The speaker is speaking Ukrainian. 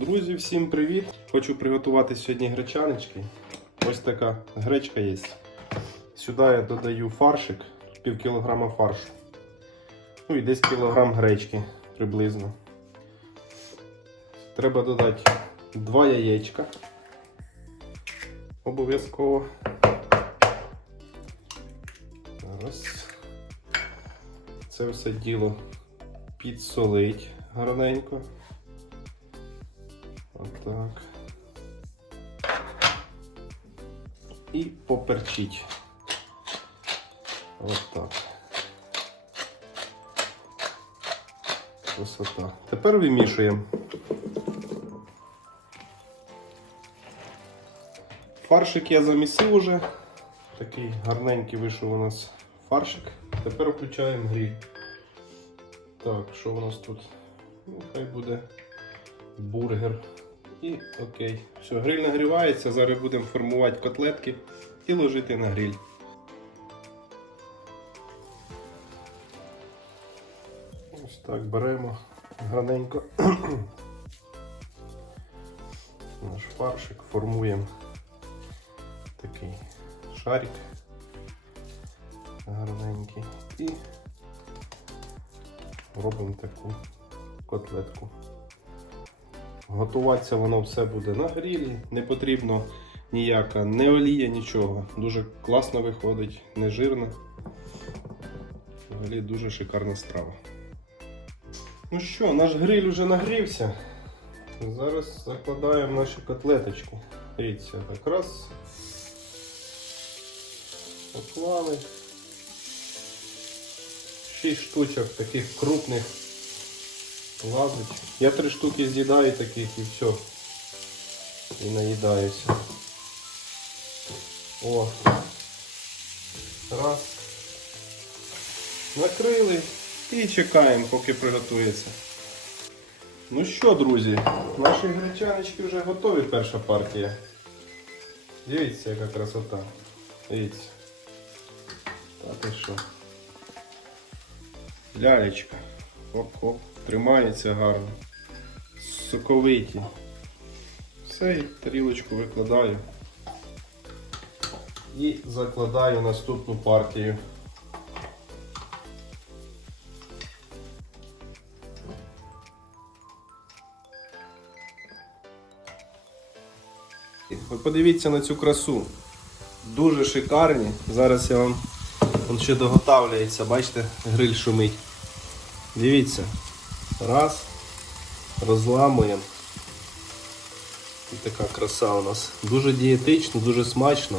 Друзі, всім привіт! Хочу приготувати сьогодні гречанички. Ось така гречка є. Сюди я додаю фаршик, пів кілограма фаршу. Ну і десь кілограм гречки приблизно. Треба додати 2 яєчка. Обов'язково. Зараз. Це все діло підсолить гарненько. Отак. І поперчить. Отак. Красота. Тепер вимішуємо. Фаршик я замісив уже. Такий гарненький вийшов у нас фаршик. Тепер включаємо гріль. Так, що у нас тут? Ну, хай буде бургер. І окей. Все, гриль нагрівається, зараз будемо формувати котлетки і ложити на гриль. Ось так беремо граненько наш фаршик, формуємо такий шарик гарненький і робимо таку котлетку. Готуватися воно все буде на грілі, не потрібно ніяка не олія, нічого. Дуже класно виходить, не жирно. Взагалі дуже шикарна страва. Ну що, наш гриль вже нагрівся. Зараз закладаємо наші котлеточки. Дивіться, так раз. Поклали. Шість штучок таких крупних лазить. Я три штуки з'їдаю таких і все. І наїдаюся. О. Раз. Накрили і чекаємо, поки приготується. Ну що, друзі, наші гречанички вже готові, перша партія. Дивіться, яка красота. Дивіться. Та ти що? Лялечка. Оп-оп. Тримається гарно. Соковиті. Все, і тарілочку викладаю. І закладаю наступну партію. Ви подивіться на цю красу. Дуже шикарні. Зараз я вам він ще доготавлюється, бачите, гриль шумить. Дивіться. Раз. Розламуємо. І така краса у нас. Дуже дієтично, дуже смачно.